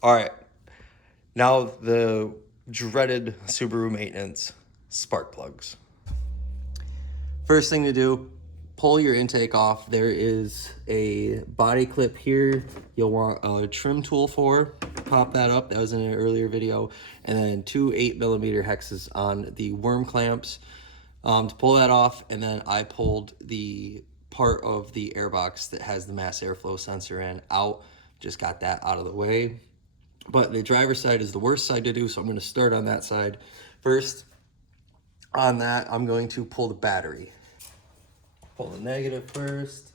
All right, now the dreaded Subaru maintenance, spark plugs. First thing to do, pull your intake off. There is a body clip here you'll want a trim tool for. Pop that up, that was in an earlier video. And then two 8mm hexes on the worm clamps to pull that off. And then I pulled the part of the airbox that has the mass airflow sensor in out. Just got that out of the way. But the driver's side is the worst side to do, so I'm going to start on that side. First, on that, I'm going to pull the battery. Pull the negative first.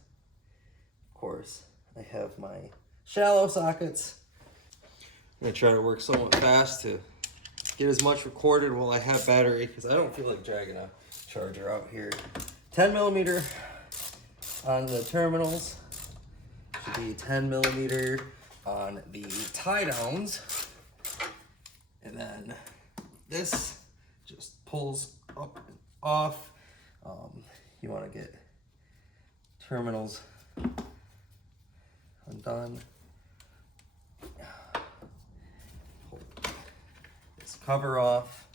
Of course, I have my shallow sockets. I'm going to try to work somewhat fast to get as much recorded while I have battery, because I don't feel like dragging a charger out here. 10mm on the terminals. Should be 10mm on the tie downs. And then this just pulls up and off. You want to get terminals undone. Pull this cover off.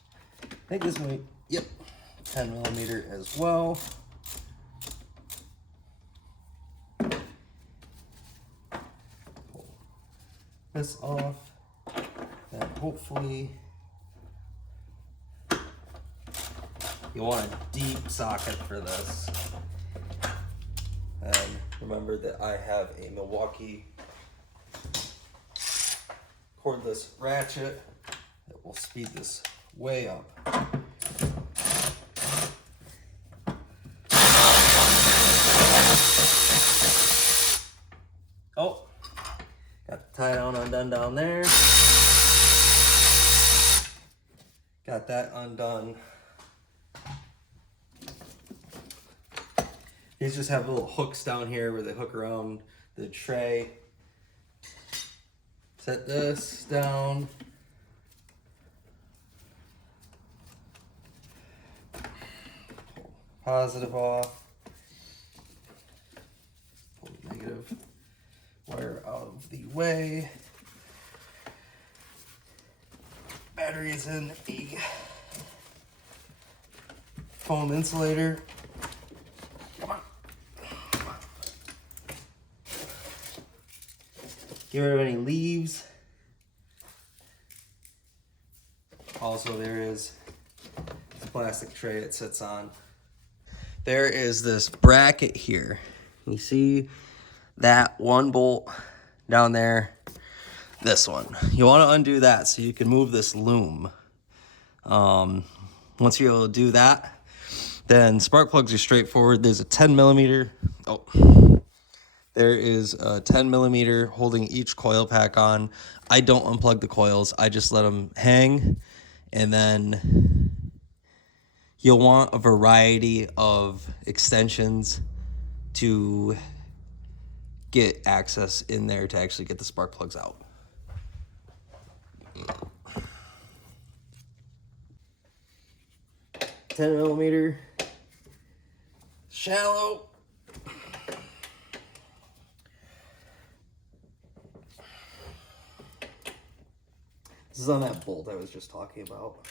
I think this might, yep, 10mm as well. Pull this off. Then hopefully you want a deep socket for this. And remember that I have a Milwaukee cordless ratchet that will speed this way up. Oh, got the tie down undone down there. Got that undone. These just have little hooks down here where they hook around the tray. Set this down. Pull positive off. Pull the negative wire out of the way. Battery is in a foam insulator. Get rid of any leaves. Also, there is the plastic tray it sits on. There is this bracket here. You see that one bolt down there? This one. You want to undo that so you can move this loom. Once you're able to do that, then spark plugs are straightforward. There's a 10mm. Oh. There is a 10mm holding each coil pack on. I don't unplug the coils. I just let them hang. And then you'll want a variety of extensions to get access in there to actually get the spark plugs out. $10mm, shallow. This is on that bolt I was just talking about.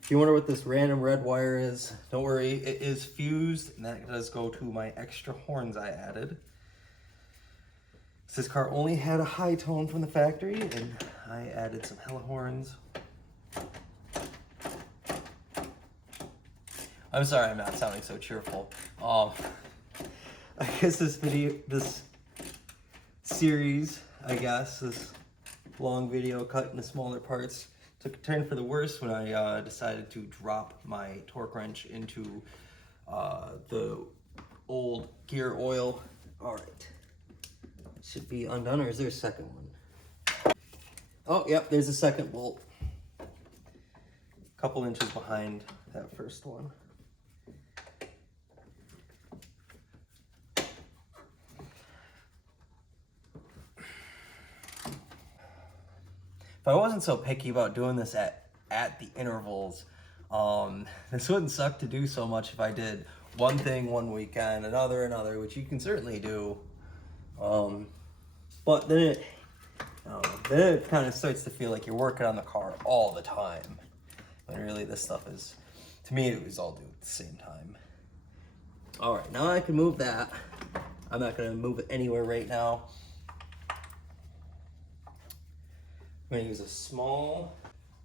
If you wonder what this random red wire is, don't worry, it is fused, and that does go to my extra horns I added. This car only had a high tone from the factory, and I added some hella horns. I'm sorry I'm not sounding so cheerful. I guess this series, this long video cut into smaller parts, took a turn for the worse when I decided to drop my torque wrench into the old gear oil. All right, should be undone, or is there a second one? Oh, yep, there's a second bolt. A couple inches behind that first one. If I wasn't so picky about doing this at the intervals, this wouldn't suck to do so much if I did one thing one weekend, another, which you can certainly do. But then Then it kind of starts to feel like you're working on the car all the time. When really this stuff is, to me, it was all due at the same time. All right, now I can move that. I'm not gonna move it anywhere right now. I'm gonna use a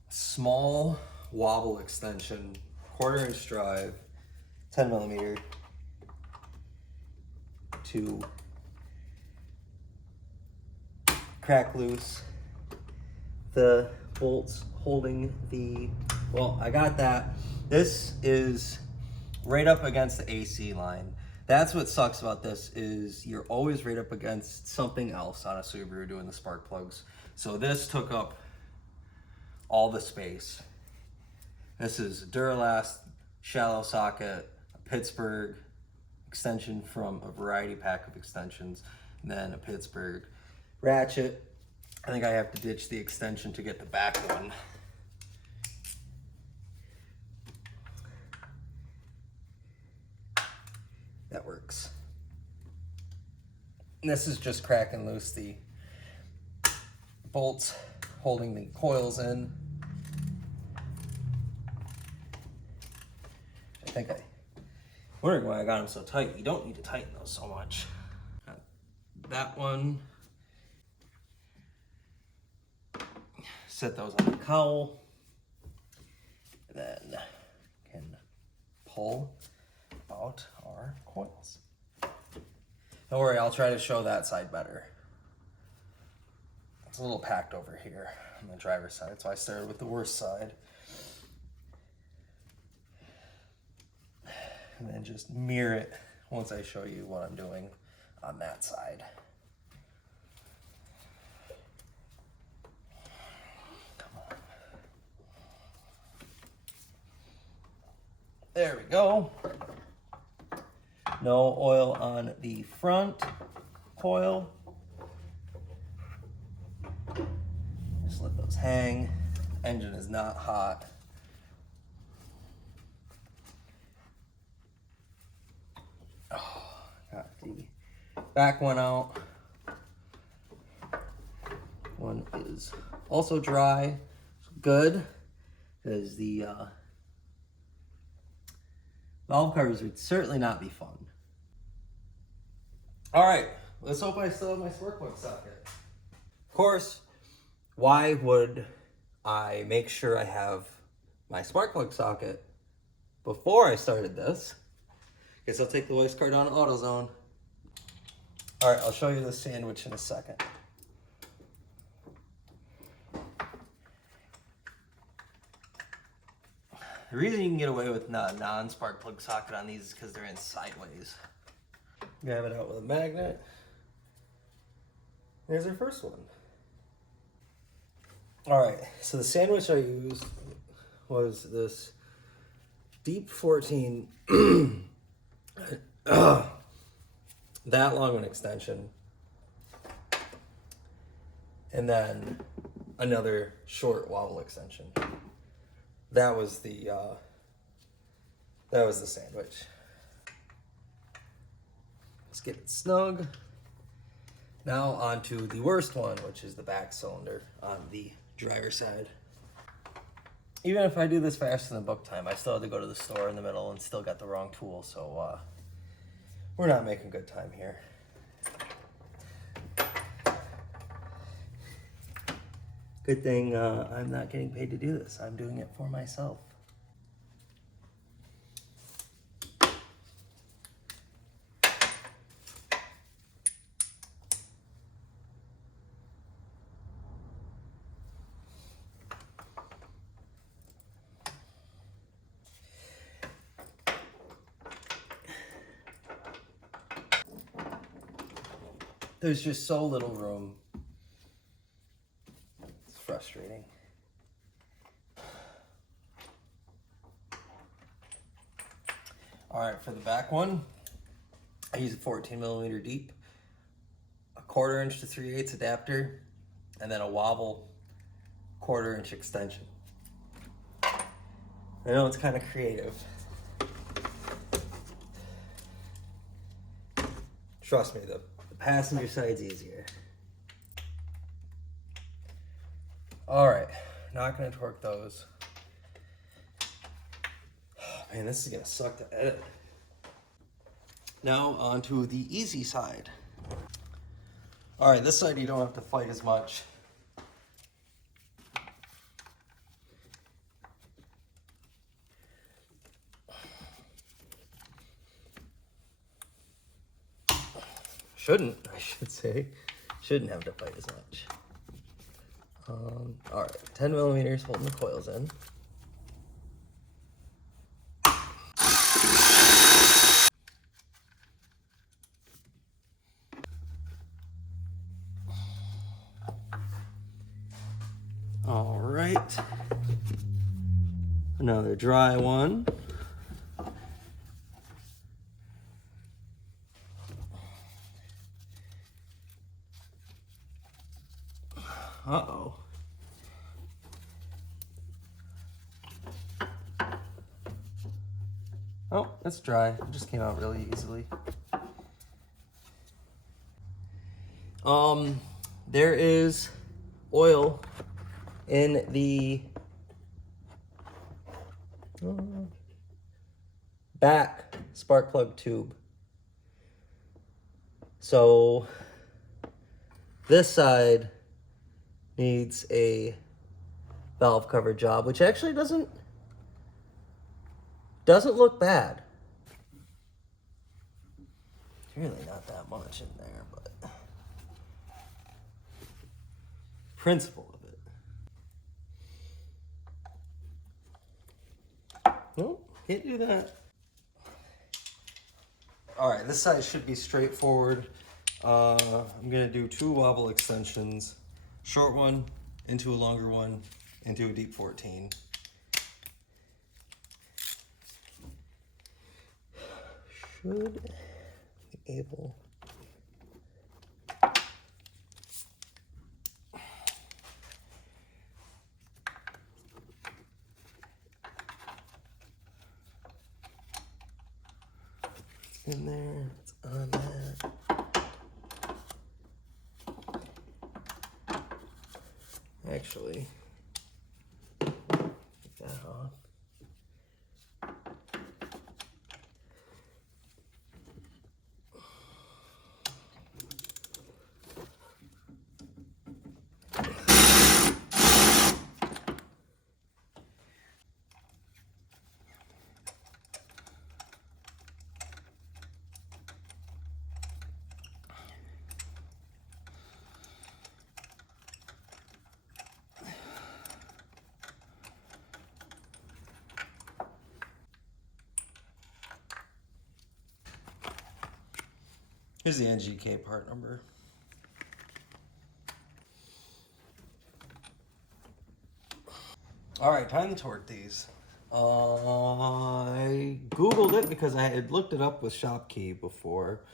small wobble extension, 1/4 inch drive, 10 millimeter, to crack loose the bolts holding the, well, I got that. This is right up against the AC line. That's what sucks about this, is you're always right up against something else on a Subaru doing the spark plugs. So this took up all the space. This is Duralast shallow socket, a Pittsburgh extension from a variety pack of extensions, and then a Pittsburgh ratchet. I think I have to ditch the extension to get the back one. That works. And this is just cracking loose the bolts holding the coils in. I think wondering why I got them so tight. You don't need to tighten those so much. Got that one. Set those on the cowl. And then can pull out our coils. Don't worry, I'll try to show that side better. It's a little packed over here on the driver's side, so I started with the worst side. And then just mirror it once I show you what I'm doing on that side. Come on. There we go. No oil on the front coil. Just let those hang. Engine is not hot. Got the back one out. One is also dry. Good, because the valve covers would certainly not be fun. All right, let's hope I still have my spark plug socket. Of course, why would I make sure I have my spark plug socket before I started this? Guess I'll take the voice card down to AutoZone. All right, I'll show you the sandwich in a second. The reason you can get away with non-spark plug socket on these is because they're in sideways. Grab it out with a magnet. There's our first one. All right, so the sandwich I used was this Deep 14 that long an extension, and then another short wobble extension. That was the sandwich. Let's get it snug. Now onto the worst one, which is the back cylinder on the driver's side. Even if I do this faster than book time, I still had to go to the store in the middle and still got the wrong tool, so we're not making good time here. Good thing I'm not getting paid to do this. I'm doing it for myself. There's just so little room. It's frustrating. All right, for the back one, I use a 14 millimeter deep, a 1/4 inch to 3/8 adapter, and then a wobble 1/4 inch extension. I know it's kind of creative. Trust me, the passenger side's easier. All right, not gonna torque those. Oh, man, this is gonna suck to edit. Now onto the easy side. All right, this side you don't have to fight as much. Shouldn't, I should say. Shouldn't have to fight as much. All right, 10 millimeters holding the coils in. All right, another dry one. Uh-oh. Oh, it's dry. It just came out really easily. There is oil in the back spark plug tube. So this side needs a valve cover job, which actually doesn't look bad. Really not that much in there, but principle of it. Nope, can't do that. All right, this side should be straightforward. I'm gonna do 2 wobble extensions, short one into a longer one, into a deep 14. Should be able. It's in there, it's on that. Actually, take that off. Here's the NGK part number. All right, time to torque these. I Googled it because I had looked it up with ShopKey before,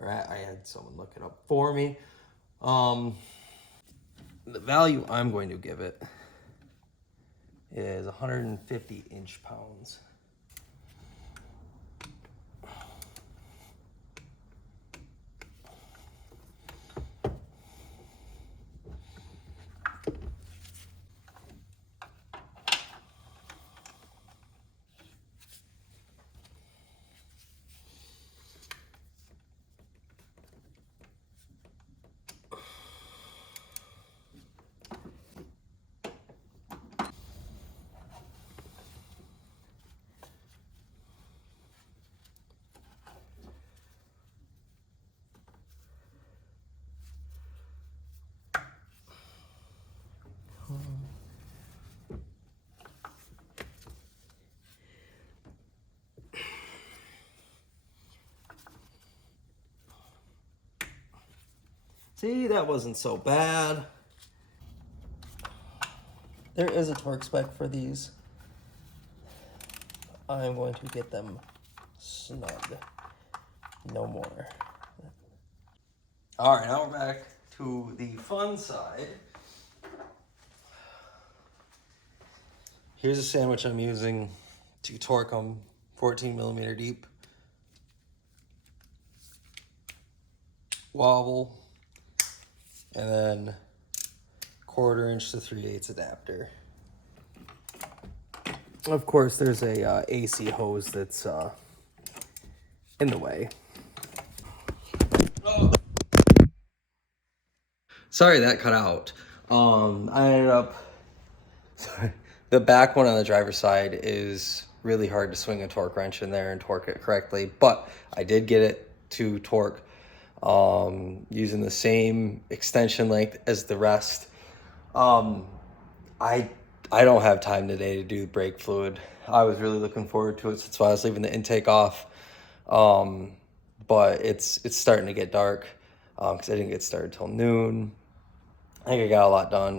or I had someone look it up for me. The value I'm going to give it is 150 inch-pounds. See, that wasn't so bad. There is a torque spec for these. I'm going to get them snug. No more. All right, now we're back to the fun side. Here's a sandwich I'm using to torque them 14 millimeter deep. Wobble. And then 1/4" to 3/8 adapter. Of course, there's a AC hose that's in the way. Sorry that cut out. I ended up, sorry, the back one on the driver's side is really hard to swing a torque wrench in there and torque it correctly, but I did get it to torque using the same extension length as the rest. I don't have time today to do brake fluid. I was really looking forward to it, so that's why I was leaving the intake off. But it's starting to get dark because I didn't get started till noon. I think I got a lot done.